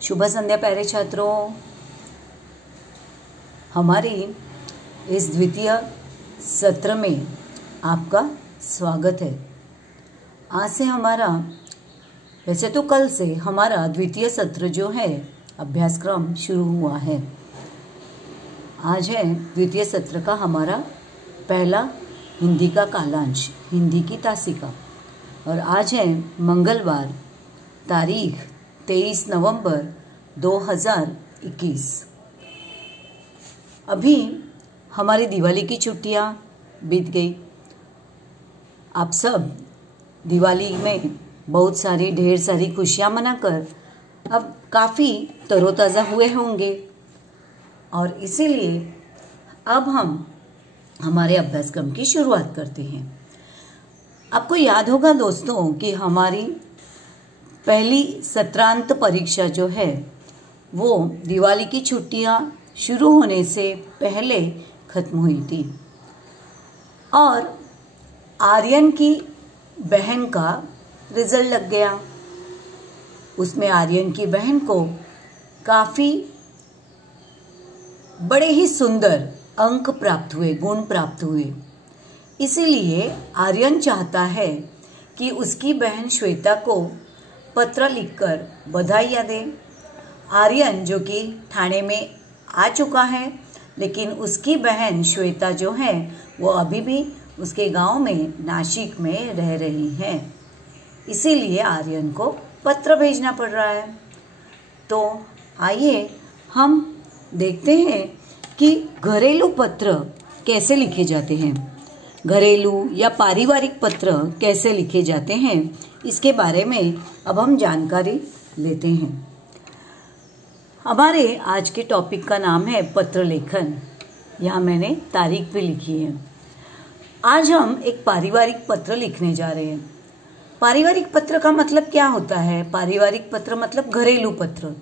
शुभ संध्या प्यारे छात्रों। हमारी इस द्वितीय सत्र में आपका स्वागत है। आज से हमारा, वैसे तो कल से हमारा द्वितीय सत्र जो है अभ्यासक्रम शुरू हुआ है। आज है द्वितीय सत्र का हमारा पहला हिंदी का कालांश, हिंदी की तासिका, और आज है मंगलवार, तारीख 23 नवंबर 2021। अभी हमारी दिवाली की छुट्टियां बीत गई। आप सब दिवाली में बहुत सारी ढेर सारी खुशियां मनाकर अब काफ़ी तरोताज़ा हुए होंगे, और इसीलिए अब हम हमारे अभ्यासक्रम की शुरुआत करते हैं। आपको याद होगा दोस्तों कि हमारी पहली सत्रांत परीक्षा जो है वो दिवाली की छुट्टियां शुरू होने से पहले खत्म हुई थी, और आर्यन की बहन का रिजल्ट लग गया। उसमें आर्यन की बहन को काफ़ी बड़े ही सुंदर अंक प्राप्त हुए, गुण प्राप्त हुए। इसीलिए आर्यन चाहता है कि उसकी बहन श्वेता को पत्र लिखकर बधाइयाँ दे। आर्यन जो कि ठाणे में आ चुका है, लेकिन उसकी बहन श्वेता जो है वो अभी भी उसके गांव में नासिक में रह रही है। इसीलिए आर्यन को पत्र भेजना पड़ रहा है। तो आइए हम देखते हैं कि घरेलू पत्र कैसे लिखे जाते हैं, घरेलू या पारिवारिक पत्र कैसे लिखे जाते हैं, इसके बारे में अब हम जानकारी लेते हैं। हमारे आज के टॉपिक का नाम है पत्र लेखन। यहाँ मैंने तारीख भी लिखी है। आज हम एक पारिवारिक पत्र लिखने जा रहे हैं। पारिवारिक पत्र का मतलब क्या होता है? पारिवारिक पत्र मतलब घरेलू पत्र,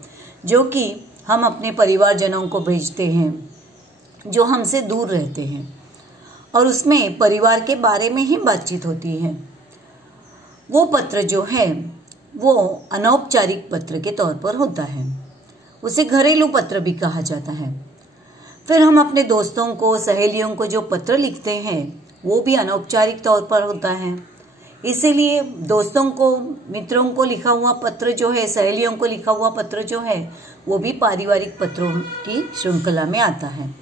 जो कि हम अपने परिवारजनों को भेजते हैं जो हमसे दूर रहते हैं, और उसमें परिवार के बारे में ही बातचीत होती है। वो पत्र जो है वो अनौपचारिक पत्र के तौर पर होता है, उसे घरेलू पत्र भी कहा जाता है। फिर हम अपने दोस्तों को, सहेलियों को जो पत्र लिखते हैं वो भी अनौपचारिक तौर पर होता है। इसीलिए दोस्तों को, मित्रों को लिखा हुआ पत्र जो है, सहेलियों को लिखा हुआ पत्र जो है वो भी पारिवारिक पत्रों की श्रृंखला में आता है।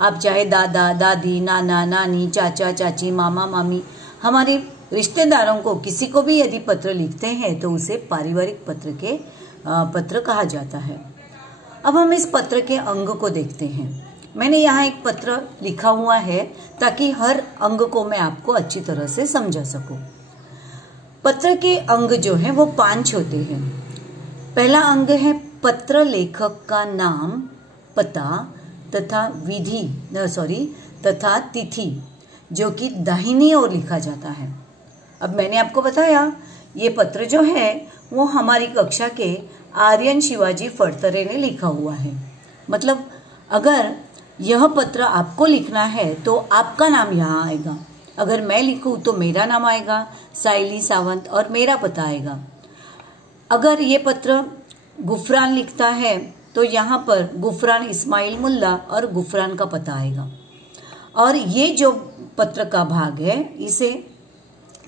आप चाहे दादा, दादी, नाना, नानी, चाचा, चाची, मामा, मामी, हमारे रिश्तेदारों को, किसी को भी यदि पत्र लिखते हैं तो उसे पारिवारिक पत्र कहा जाता है। अब हम इस पत्र के अंग को देखते हैं। मैंने यहाँ एक पत्र लिखा हुआ है ताकि हर अंग को मैं आपको अच्छी तरह से समझा सकूं। पत्र के अंग जो है वो 5 होते हैं। पहला अंग है पत्र लेखक का नाम, पता तथा तथा तिथि, जो कि दाहिनी ओर लिखा जाता है। अब मैंने आपको बताया ये पत्र जो है वो हमारी कक्षा के आर्यन शिवाजी फड़तरे ने लिखा हुआ है। मतलब अगर यह पत्र आपको लिखना है तो आपका नाम यहाँ आएगा। अगर मैं लिखूं तो मेरा नाम आएगा, साइली सावंत, और मेरा पता आएगा। अगर ये पत्र गुफरान लिखता है तो यहाँ पर गुफरान इस्माइल मुल्ला और गुफरान का पता आएगा। और ये जो पत्र का भाग है इसे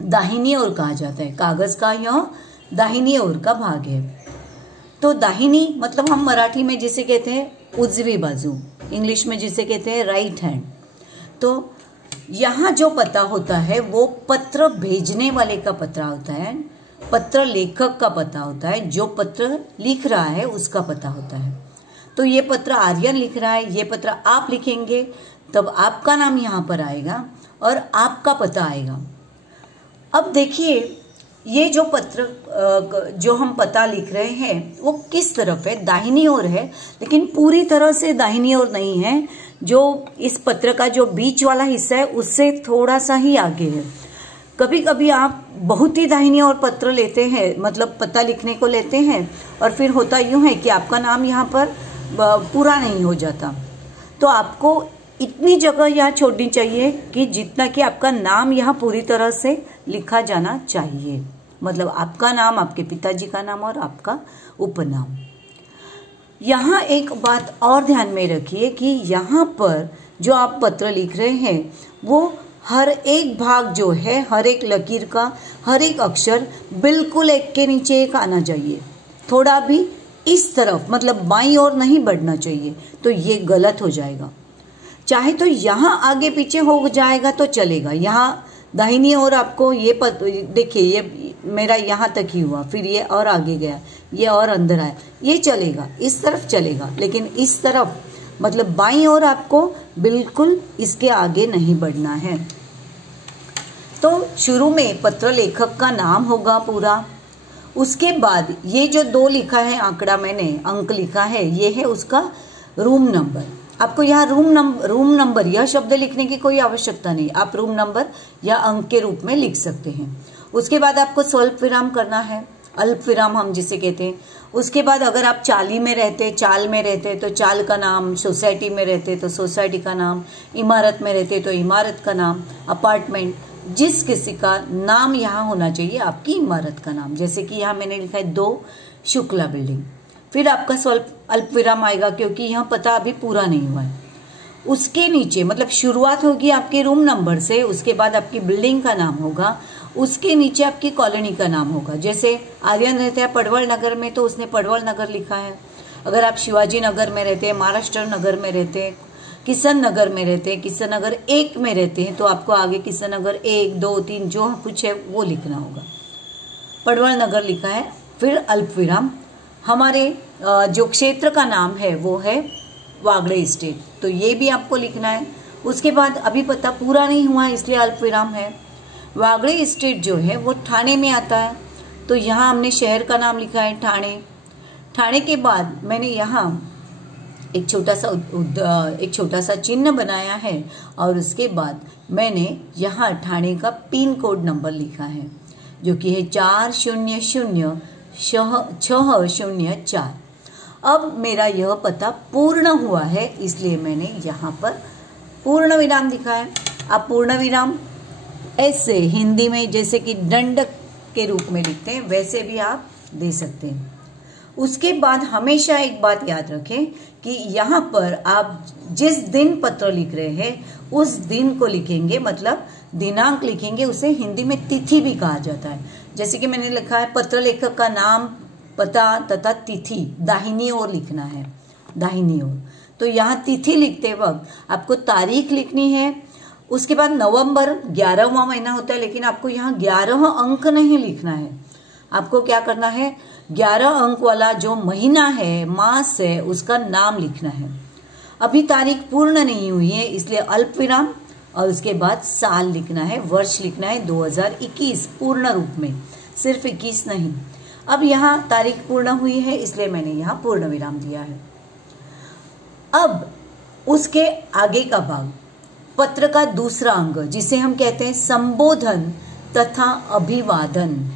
दाहिनी ओर कहा जाता है। कागज का यह दाहिनी ओर का भाग है। तो दाहिनी मतलब हम मराठी में जिसे कहते हैं उजवी बाजू, इंग्लिश में जिसे कहते हैं राइट हैंड। तो यहाँ जो पता होता है वो पत्र भेजने वाले का पता होता है, पत्र लेखक का पता होता है, जो पत्र लिख रहा है उसका पता होता है। तो ये पत्र आर्यन लिख रहा है, ये पत्र आप लिखेंगे तब आपका नाम यहाँ पर आएगा और आपका पता आएगा। अब देखिए ये जो पत्र जो हम पता लिख रहे हैं वो किस तरफ है? दाहिनी ओर है, लेकिन पूरी तरह से दाहिनी ओर नहीं है। जो इस पत्र का जो बीच वाला हिस्सा है उससे थोड़ा सा ही आगे है। कभी कभी आप बहुत ही दाहिनी ओर पत्र लेते हैं, मतलब पता लिखने को लेते हैं, और फिर होता यूं है कि आपका नाम यहाँ पर पूरा नहीं हो जाता। तो आपको इतनी जगह यहाँ छोड़नी चाहिए कि जितना कि आपका नाम यहाँ पूरी तरह से लिखा जाना चाहिए। मतलब आपका नाम, आपके पिताजी का नाम और आपका उपनाम। यहाँ एक बात और ध्यान में रखिए कि यहाँ पर जो आप पत्र लिख रहे हैं वो हर एक भाग जो है, हर एक लकीर का हर एक अक्षर बिल्कुल एक के नीचे एक आना चाहिए। थोड़ा भी इस तरफ मतलब बाईं ओर नहीं बढ़ना चाहिए, तो ये गलत हो जाएगा। चाहे तो यहाँ आगे पीछे हो जाएगा तो चलेगा। यहाँ दाहिनी ओर आपको ये देखिए, ये मेरा यहाँ तक ही हुआ, फिर ये और आगे गया, ये और अंदर आया, ये चलेगा, इस तरफ चलेगा, लेकिन इस तरफ मतलब बाईं ओर आपको बिल्कुल इसके आगे नहीं बढ़ना है। तो शुरू में पत्र लेखक का नाम होगा पूरा, उसके बाद ये जो 2 लिखा है आंकड़ा, मैंने अंक लिखा है, ये है उसका रूम नंबर। आपको यहाँ रूम नंबर यह शब्द लिखने की कोई आवश्यकता नहीं, आप रूम नंबर या अंक के रूप में लिख सकते हैं। उसके बाद आपको स्वल्प विराम करना है, अल्प विराम हम जिसे कहते हैं। उसके बाद अगर आप चाल में रहते तो चाल का नाम, सोसाइटी में रहते तो सोसाइटी का नाम, इमारत में रहते तो इमारत का नाम, अपार्टमेंट, जिस किसी का नाम यहाँ होना चाहिए आपकी इमारत का नाम। जैसे कि यहाँ मैंने लिखा है 2 शुक्ला बिल्डिंग। फिर आपका स्वल्प अल्प विराम आएगा क्योंकि यहाँ पता अभी पूरा नहीं हुआ है। उसके नीचे मतलब शुरुआत होगी आपके रूम नंबर से, उसके बाद आपकी बिल्डिंग का नाम होगा, उसके नीचे आपकी कॉलोनी का नाम होगा। जैसे आर्यन रहते हैं पडवल नगर में तो उसने पडवल नगर लिखा है। अगर आप शिवाजी नगर में रहते हैं, महाराष्ट्र नगर में रहते हैं, किशन नगर में रहते हैं, किशन नगर 1 में रहते हैं, तो आपको आगे किशन नगर 1, 2, 3 जो कुछ है वो लिखना होगा। पडवल नगर लिखा है। फिर अल्प विराम, हमारे जो क्षेत्र का नाम है वो है वागड़े स्टेट, तो ये भी आपको लिखना है। उसके बाद अभी पता पूरा नहीं हुआ इसलिए अल्प विराम है। वागड़े स्टेट जो है वो ठाणे में आता है, तो यहाँ हमने शहर का नाम लिखा है ठाणे। ठाणे के बाद मैंने यहाँ एक छोटा सा चिन्ह बनाया है और उसके बाद मैंने यहाँ ठाणे का पिन कोड नंबर लिखा है जो कि है 400-604। अब मेरा यह पता पूर्ण हुआ है इसलिए मैंने यहाँ पर पूर्ण विराम लिखा है। आप पूर्ण विराम ऐसे हिंदी में जैसे कि दंडक के रूप में लिखते हैं वैसे भी आप दे सकते हैं। उसके बाद हमेशा एक बात याद रखें कि यहाँ पर आप जिस दिन पत्र लिख रहे हैं उस दिन को लिखेंगे, मतलब दिनांक लिखेंगे, उसे हिंदी में तिथि भी कहा जाता है। जैसे कि मैंने लिखा है पत्र लेखक का नाम, पता तथा तिथि दाहिनी ओर लिखना है, दाहिनी ओर। तो यहाँ तिथि लिखते वक्त आपको तारीख लिखनी है। उसके बाद नवंबर 11वां महीना होता है, लेकिन आपको यहाँ 11 अंक नहीं लिखना है। आपको क्या करना है, 11 अंक वाला जो महीना है, मास है, उसका नाम लिखना है। अभी तारीख पूर्ण नहीं हुई है इसलिए अल्प विराम और उसके बाद साल लिखना है, वर्ष लिखना है 2021 पूर्ण रूप में, सिर्फ 21 नहीं। अब यहाँ तारीख पूर्ण हुई है इसलिए मैंने यहाँ पूर्ण विराम दिया है। अब उसके आगे का भाग पत्र का दूसरा अंग जिसे हम कहते हैं संबोधन तथा अभिवादन।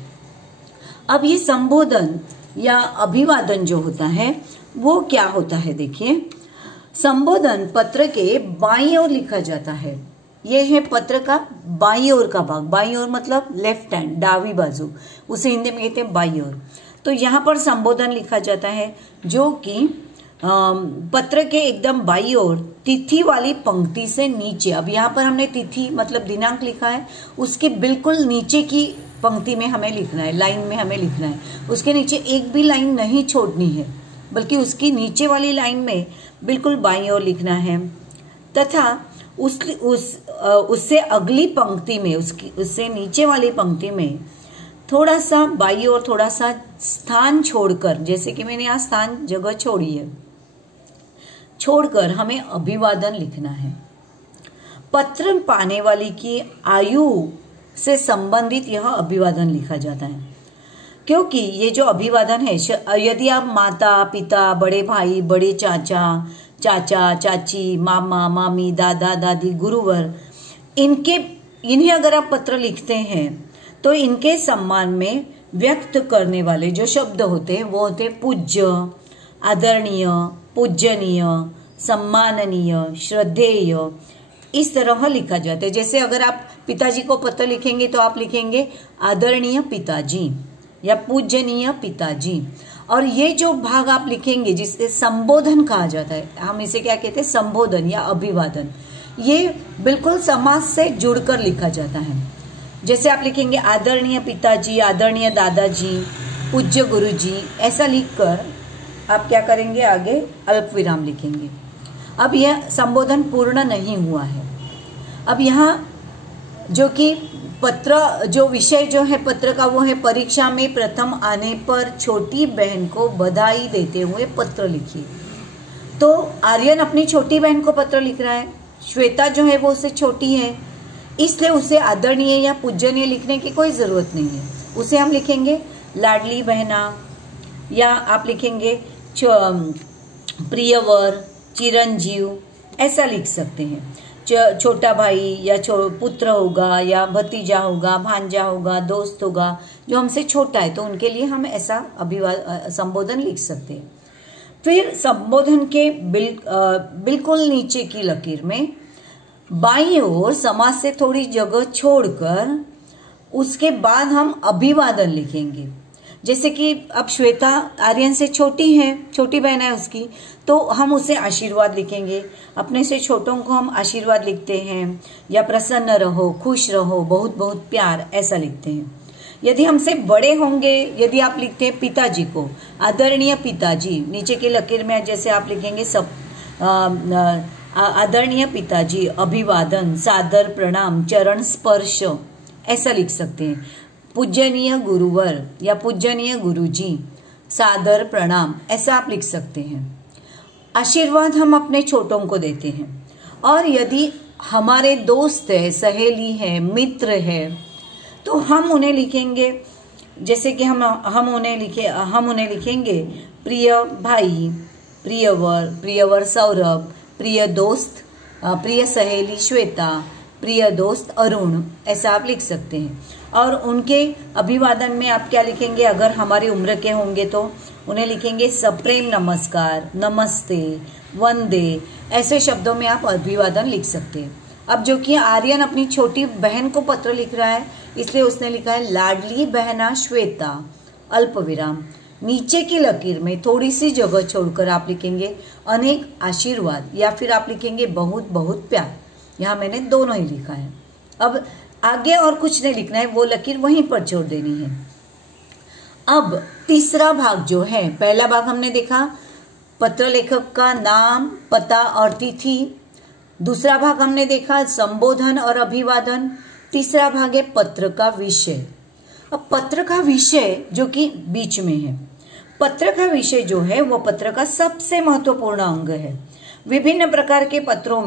अब ये संबोधन या अभिवादन जो होता है वो क्या होता है, देखिए। संबोधन पत्र के बाईं ओर लिखा जाता है। ये है पत्र का बाईं ओर का भाग, बाईं ओर मतलब लेफ्ट हैंड, दावी बाजू, उसे हिंदी में कहते हैं बाईं ओर। तो यहाँ पर संबोधन लिखा जाता है जो कि पत्र के एकदम बाईं ओर तिथि वाली पंक्ति से नीचे। अब यहाँ पर हमने तिथि मतलब दिनांक लिखा है, उसके बिल्कुल नीचे की पंक्ति में हमें लिखना है, लाइन में हमें लिखना है। उसके नीचे एक भी लाइन नहीं छोड़नी है, बल्कि उसकी नीचे वाली लाइन में बिल्कुल बाईं ओर लिखना है। तथा उससे अगली पंक्ति में, उससे नीचे वाली पंक्ति में थोड़ा सा बाईं ओर थोड़ा सा स्थान छोड़कर, जैसे कि मैंने यहाँ स्थान जगह छोड़ी है, छोड़कर हमें अभिवादन लिखना है। पत्र पाने वाली की आयु से संबंधित यह अभिवादन लिखा जाता है, क्योंकि ये जो अभिवादन है, यदि आप माता पिता, बड़े भाई, बड़े चाचा चाची, मामा मामी, दादा दादी, गुरुवर, इन्हें अगर आप पत्र लिखते हैं तो इनके सम्मान में व्यक्त करने वाले जो शब्द होते हैं वो होते हैं पूज्य, आदरणीय, पूजनीय, सम्माननीय, श्रद्धेय। इस तरह लिखा जाता है। जैसे अगर आप पिताजी को पत्र लिखेंगे तो आप लिखेंगे आदरणीय पिताजी या पूजनीय पिताजी। और ये जो भाग आप लिखेंगे जिसे संबोधन कहा जाता है, हम इसे क्या कहते हैं, संबोधन या अभिवादन, ये बिल्कुल समाज से जुड़कर लिखा जाता है। जैसे आप लिखेंगे आदरणीय पिताजी, आदरणीय दादाजी, पूज्य गुरुजी, ऐसा लिखकर आप क्या करेंगे, आगे अल्प विराम लिखेंगे। अब यह संबोधन पूर्ण नहीं हुआ है। अब यहाँ जो कि पत्र, जो विषय जो है पत्र का वो है परीक्षा में प्रथम आने पर छोटी बहन को बधाई देते हुए पत्र लिखिए। तो आर्यन अपनी छोटी बहन को पत्र लिख रहा है, श्वेता जो है वो उससे छोटी है, इसलिए उसे आदरणीय या पूजनीय लिखने की कोई जरूरत नहीं है। उसे हम लिखेंगे लाडली बहना, या आप लिखेंगे प्रियवर, चिरंजीव, ऐसा लिख सकते हैं। छोटा भाई या पुत्र होगा या भतीजा होगा, भांजा होगा, दोस्त होगा जो हमसे छोटा है, तो उनके लिए हम ऐसा संबोधन लिख सकते हैं। फिर संबोधन के बिल्कुल नीचे की लकीर में बाईं ओर समास से थोड़ी जगह छोड़कर उसके बाद हम अभिवादन लिखेंगे। जैसे कि अब श्वेता आर्यन से छोटी है, छोटी बहन है उसकी, तो हम उसे आशीर्वाद लिखेंगे। अपने से छोटों को हम आशीर्वाद लिखते हैं, या प्रसन्न रहो, खुश रहो, बहुत बहुत प्यार, ऐसा लिखते हैं। यदि हमसे बड़े होंगे, यदि आप लिखते हैं पिताजी को आदरणीय पिताजी, नीचे की लकीर में जैसे आप लिखेंगे सब आदरणीय पिताजी, अभिवादन, सादर प्रणाम, चरण स्पर्श, ऐसा लिख सकते हैं। पूजनीय गुरुवर या पूजनीय गुरुजी, सादर प्रणाम, ऐसा आप लिख सकते हैं। आशीर्वाद हम अपने छोटों को देते हैं। और यदि हमारे दोस्त है, सहेली है, मित्र है, तो हम उन्हें लिखेंगे, जैसे कि हम उन्हें लिखेंगे प्रिय भाई, प्रियवर सौरभ, प्रिय दोस्त, प्रिय सहेली श्वेता, प्रिय दोस्त अरुण, ऐसा आप लिख सकते हैं। और उनके अभिवादन में आप क्या लिखेंगे, अगर हमारी उम्र के होंगे तो उन्हें लिखेंगे सप्रेम नमस्कार, नमस्ते, वंदे, ऐसे शब्दों में आप अभिवादन लिख सकते हैं। अब जो कि आर्यन अपनी छोटी बहन को पत्र लिख रहा है, इसलिए उसने लिखा है लाडली बहना श्वेता, अल्प विराम। नीचे की लकीर में थोड़ी सी जगह छोड़कर आप लिखेंगे अनेक आशीर्वाद, या फिर आप लिखेंगे बहुत बहुत प्यार। यहाँ मैंने दोनों ही लिखा है। अब आगे और कुछ नहीं लिखना है, वो लकीर वहीं पर छोड़ देनी है। अब तीसरा भाग जो है, पहला भाग हमने देखा पत्र लेखक का नाम, पता और तिथि। दूसरा भाग हमने देखा संबोधन और अभिवादन। तीसरा भाग है पत्र का विषय। अब पत्र का विषय जो कि बीच में है, पत्र का विषय जो है वो पत्र का सबसे महत्वपूर्ण अंग है। विभिन्न प्रकार के पत्रों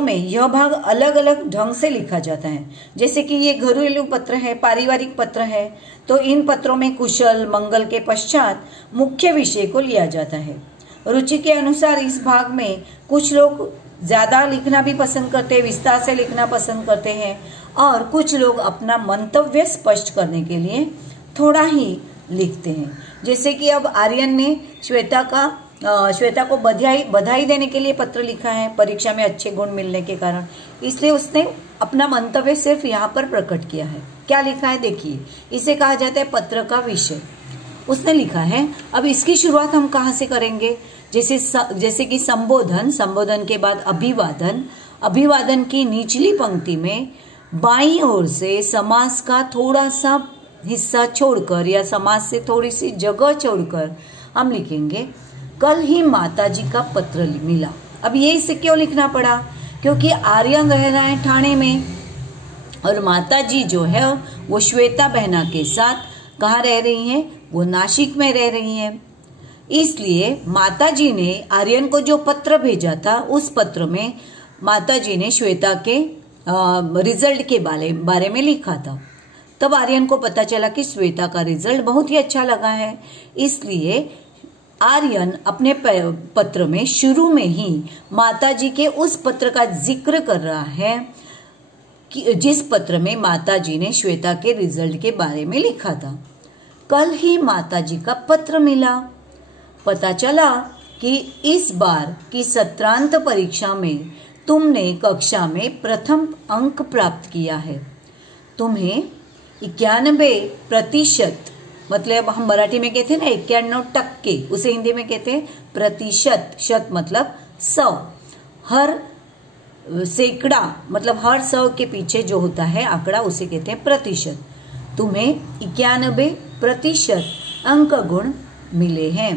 में यह भाग अलग अलग ढंग से लिखा जाता है। जैसे कि ये घरेलू पत्र है, पारिवारिक पत्र है, तो इन पत्रों में कुशल मंगल के पश्चात मुख्य विषय को लिया जाता है। रुचि के अनुसार इस भाग में कुछ लोग ज्यादा लिखना भी पसंद करते हैं, विस्तार से लिखना पसंद करते हैं, और कुछ लोग अपना मंतव्य स्पष्ट करने के लिए थोड़ा ही लिखते हैं। जैसे कि अब आर्यन ने श्वेता को बधाई देने के लिए पत्र लिखा है, परीक्षा में अच्छे गुण मिलने के कारण, इसलिए उसने अपना मंतव्य सिर्फ यहाँ पर प्रकट किया है। क्या लिखा है देखिए, इसे कहा जाता है पत्र का विषय, उसने लिखा है। अब इसकी शुरुआत हम कहाँ से करेंगे, जैसे कि संबोधन के बाद अभिवादन की निचली पंक्ति में बाईं ओर से समास का थोड़ा सा हिस्सा छोड़कर या समास से थोड़ी सी जगह छोड़कर हम लिखेंगे कल ही माताजी का पत्र मिला। अब ये इसे क्यों लिखना पड़ा, क्योंकि आर्यन रह रहा है ठाणे में और माताजी जो है वो श्वेता बहना के साथ कहाँ रह रही हैं, वो नासिक में रह रही हैं। इसलिए माताजी ने आर्यन को जो पत्र भेजा था, उस पत्र में माताजी ने श्वेता के रिजल्ट के बारे में लिखा था। तब आर्यन को पता चला कि श्वेता का रिजल्ट बहुत ही अच्छा लगा है, इसलिए आर्यन अपने पत्र में शुरू में ही माताजी के उस पत्र का जिक्र कर रहा है कि जिस पत्र में माताजी ने श्वेता के रिजल्ट के बारे में लिखा था। कल ही माताजी का पत्र मिला, पता चला कि इस बार की सत्रांत परीक्षा में तुमने कक्षा में प्रथम अंक प्राप्त किया है। तुम्हें 91% मतलब हम मराठी में कहते हैं ना 91%, उसे हिंदी में कहते हैं प्रतिशत। शत मतलब 100। हर सैकड़ा मतलब हर 100 के पीछे जो होता है आंकड़ा उसे कहते हैं प्रतिशत। तुम्हें 91% अंक गुण मिले हैं।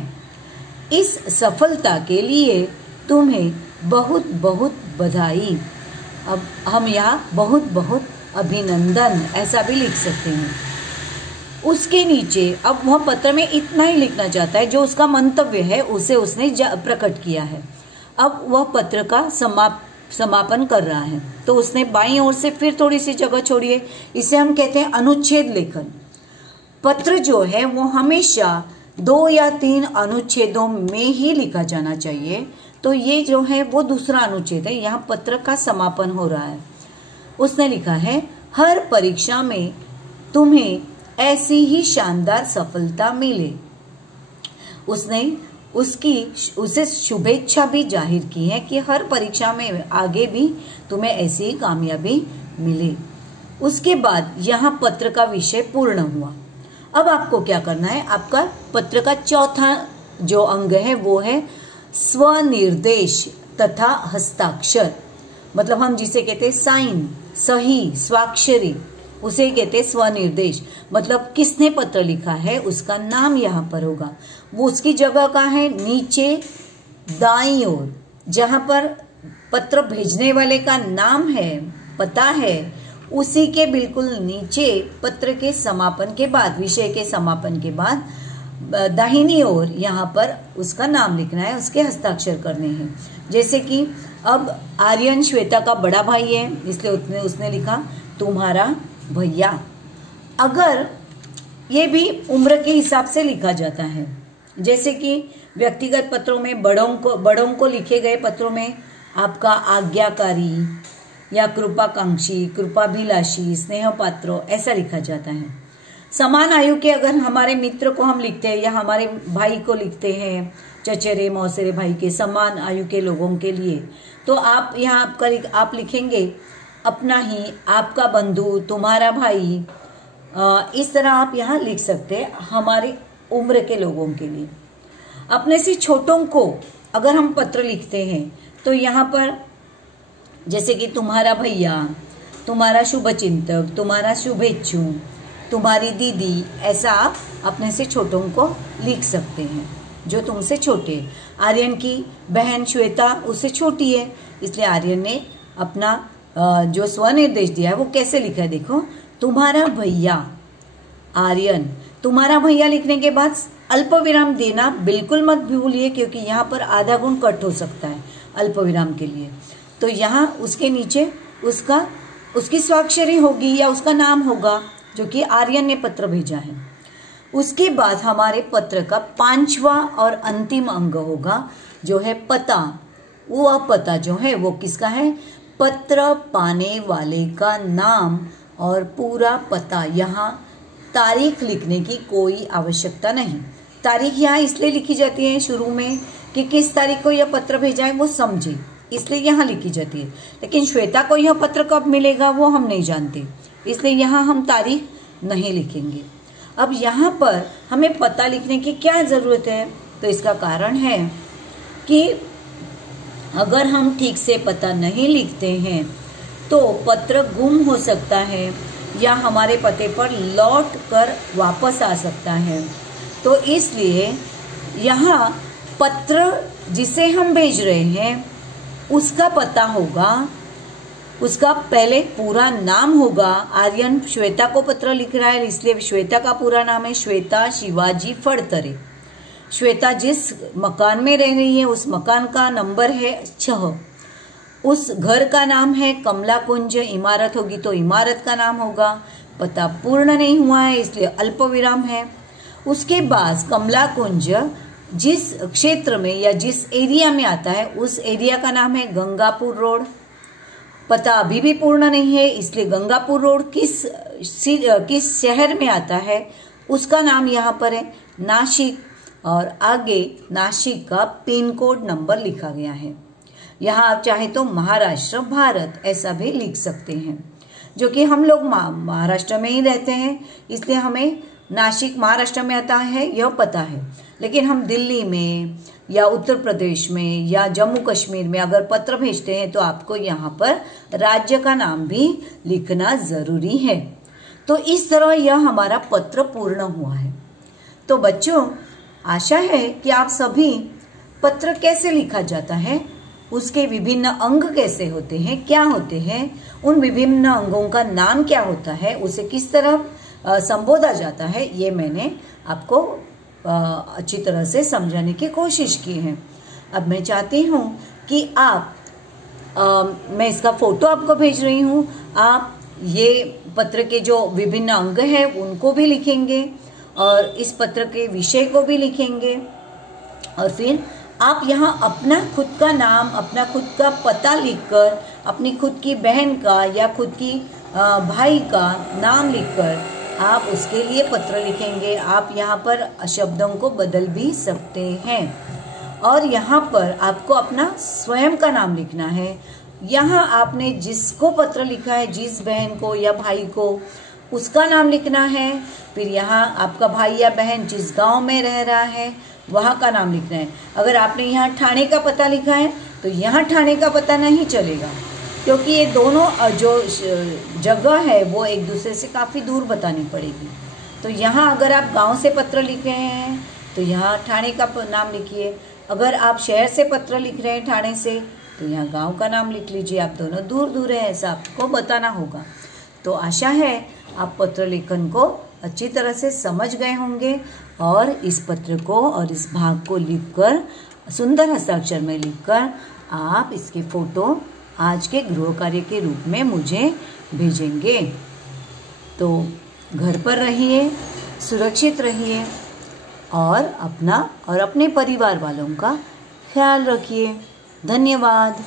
इस सफलता के लिए तुम्हें बहुत बहुत बधाई। अब हम यहाँ बहुत बहुत अभिनंदन ऐसा भी लिख सकते हैं। उसके नीचे अब वह पत्र में इतना ही लिखना चाहता है, जो उसका मंतव्य है उसे उसने प्रकट किया है। अब वह पत्र का समापन कर रहा है, तो उसने बाईं ओर से फिर थोड़ी सी जगह छोड़ी है। इसे हम कहते हैं अनुच्छेद लेखन। पत्र जो है वो हमेशा 2 या 3 अनुच्छेदों में ही लिखा जाना चाहिए। तो ये जो है वो दूसरा अनुच्छेद है, यहाँ पत्र का समापन हो रहा है। उसने लिखा है, हर परीक्षा में तुम्हें ऐसी ही शानदार सफलता मिले। उसने उसे शुभेच्छा भी जाहिर की है कि हर परीक्षा में आगे भी तुम्हें ऐसी ही कामयाबी मिले। उसके बाद यहाँ पत्र का विषय पूर्ण हुआ। अब आपको क्या करना है, आपका पत्र का चौथा जो अंग है वो है स्वनिर्देश तथा हस्ताक्षर। मतलब हम जिसे कहते हैं साइन, सही, स्वाक्षरी, उसे कहते हैं स्वनिर्देश। मतलब किसने पत्र लिखा है उसका नाम यहाँ पर होगा। वो उसकी जगह कहाँ है, नीचे दाईं ओर, जहां पर पत्र भेजने वाले का नाम है, पता है, उसी के बिल्कुल नीचे पत्र के समापन के बाद, विषय के समापन के बाद दाहिनी ओर यहाँ पर उसका नाम लिखना है, उसके हस्ताक्षर करने हैं। जैसे कि अब आर्यन श्वेता का बड़ा भाई है, इसलिए उसने लिखा तुम्हारा भैया। अगर ये भी उम्र के हिसाब से लिखा जाता है, जैसे कि व्यक्तिगत पत्रों में बड़ों को लिखे गए पत्रों में आपका आज्ञाकारी या कृपाकांक्षी, कृपाभिलाषी, स्नेह पात्र ऐसा लिखा जाता है। समान आयु के अगर हमारे मित्र को हम लिखते हैं या हमारे भाई को लिखते हैं, चचेरे मौसेरे भाई के, समान आयु के लोगों के लिए, तो आप यहाँ आप लिखेंगे अपना ही, आपका बंधु, तुम्हारा भाई। इस तरह आप यहाँ लिख सकते हैं हमारे उम्र के लोगों के लिए। अपने से छोटों को अगर हम पत्र लिखते हैं तो यहाँ पर जैसे कि तुम्हारा भैया, तुम्हारा शुभचिंतक, तुम्हारा शुभेच्छु, तुम्हारी दीदी, ऐसा आप अपने से छोटों को लिख सकते हैं जो तुमसे छोटे। आर्यन की बहन श्वेता उससे छोटी है, इसलिए आर्यन ने अपना जो स्वनिर्देश दिया है वो कैसे लिखा है, देखो, तुम्हारा भैया आर्यन। तुम्हारा भैया लिखने के बाद अल्प विराम देना बिल्कुल मत भूलिए, क्योंकि यहाँ पर आधा गुण कट हो सकता है अल्प विराम के लिए। तो यहाँ उसके नीचे उसकी स्वाक्षरी होगी या उसका नाम होगा जो कि आर्यन ने पत्र भेजा है। उसके बाद हमारे पत्र का 5वां और अंतिम अंग होगा जो है पता। वो पता जो है वो किसका है, पत्र पाने वाले का नाम और पूरा पता। यहाँ तारीख लिखने की कोई आवश्यकता नहीं। तारीख यहाँ इसलिए लिखी जाती है शुरू में कि किस तारीख को यह पत्र भेजा है वो समझे, इसलिए यहाँ लिखी जाती है। लेकिन श्वेता को यह पत्र कब मिलेगा वो हम नहीं जानते, इसलिए यहाँ हम तारीख नहीं लिखेंगे। अब यहाँ पर हमें पता लिखने की क्या जरूरत है, तो इसका कारण है कि अगर हम ठीक से पता नहीं लिखते हैं तो पत्र गुम हो सकता है या हमारे पते पर लौट कर वापस आ सकता है। तो इसलिए यहाँ पत्र जिसे हम भेज रहे हैं उसका पता होगा, उसका पहले पूरा नाम होगा। आर्यन श्वेता को पत्र लिख रहा है, इसलिए श्वेता का पूरा नाम है श्वेता शिवाजी फड़तरे। श्वेता जिस मकान में रह रही है उस मकान का नंबर है 6। उस घर का नाम है कमला कुंज। इमारत होगी तो इमारत का नाम होगा। पता पूर्ण नहीं हुआ है इसलिए अल्प विराम है। उसके बाद कमला कुंज जिस क्षेत्र में या जिस एरिया में आता है उस एरिया का नाम है गंगापुर रोड। पता अभी भी पूर्ण नहीं है इसलिए गंगापुर रोड किस शहर में आता है उसका नाम यहाँ पर है नासिक, और आगे नासिक का पिन कोड नंबर लिखा गया है। यहाँ आप चाहे तो महाराष्ट्र भारत ऐसा भी लिख सकते हैं, जो कि हम लोग महाराष्ट्र में ही रहते हैं इसलिए हमें नासिक महाराष्ट्र में आता है यह पता है, लेकिन हम दिल्ली में या उत्तर प्रदेश में या जम्मू कश्मीर में अगर पत्र भेजते हैं तो आपको यहाँ पर राज्य का नाम भी लिखना जरूरी है। तो इस तरह यह हमारा पत्र पूर्ण हुआ है। तो बच्चों, आशा है कि आप सभी पत्र कैसे लिखा जाता है, उसके विभिन्न अंग कैसे होते हैं, क्या होते हैं, उन विभिन्न अंगों का नाम क्या होता है, उसे किस तरह संबोधा जाता है, ये मैंने आपको अच्छी तरह से समझाने की कोशिश की है। अब मैं चाहती हूँ कि आप मैं इसका फोटो आपको भेज रही हूँ, आप ये पत्र के जो विभिन्न अंग हैं उनको भी लिखेंगे और इस पत्र के विषय को भी लिखेंगे और फिर आप यहाँ अपना खुद का नाम, अपना खुद का पता लिखकर, अपनी खुद की बहन का या खुद की भाई का नाम लिखकर आप उसके लिए पत्र लिखेंगे। आप यहाँ पर शब्दों को बदल भी सकते हैं और यहाँ पर आपको अपना स्वयं का नाम लिखना है। यहाँ आपने जिसको पत्र लिखा है, जिस बहन को या भाई को, उसका नाम लिखना है। फिर यहाँ आपका भाई या बहन जिस गांव में रह रहा है वहाँ का नाम लिखना है। अगर आपने यहाँ ठाणे का पता लिखा है तो यहाँ ठाणे का पता नहीं चलेगा, क्योंकि ये दोनों जो जगह है वो एक दूसरे से काफ़ी दूर बतानी पड़ेगी। तो यहाँ अगर आप गांव से पत्र लिख रहे हैं तो यहाँ ठाणे का नाम लिखिए। अगर आप शहर से पत्र लिख रहे हैं ठाणे से तो यहाँ गांव का नाम लिख लीजिए। आप दोनों दूर दूर है ऐसा आपको बताना होगा। तो आशा है आप पत्र लेखन को अच्छी तरह से समझ गए होंगे और इस पत्र को और इस भाग को लिखकर, सुंदर हस्ताक्षर में लिखकर आप इसके फोटो आज के गृह कार्य के रूप में मुझे भेजेंगे। तो घर पर रहिए, सुरक्षित रहिए और अपना और अपने परिवार वालों का ख्याल रखिए। धन्यवाद।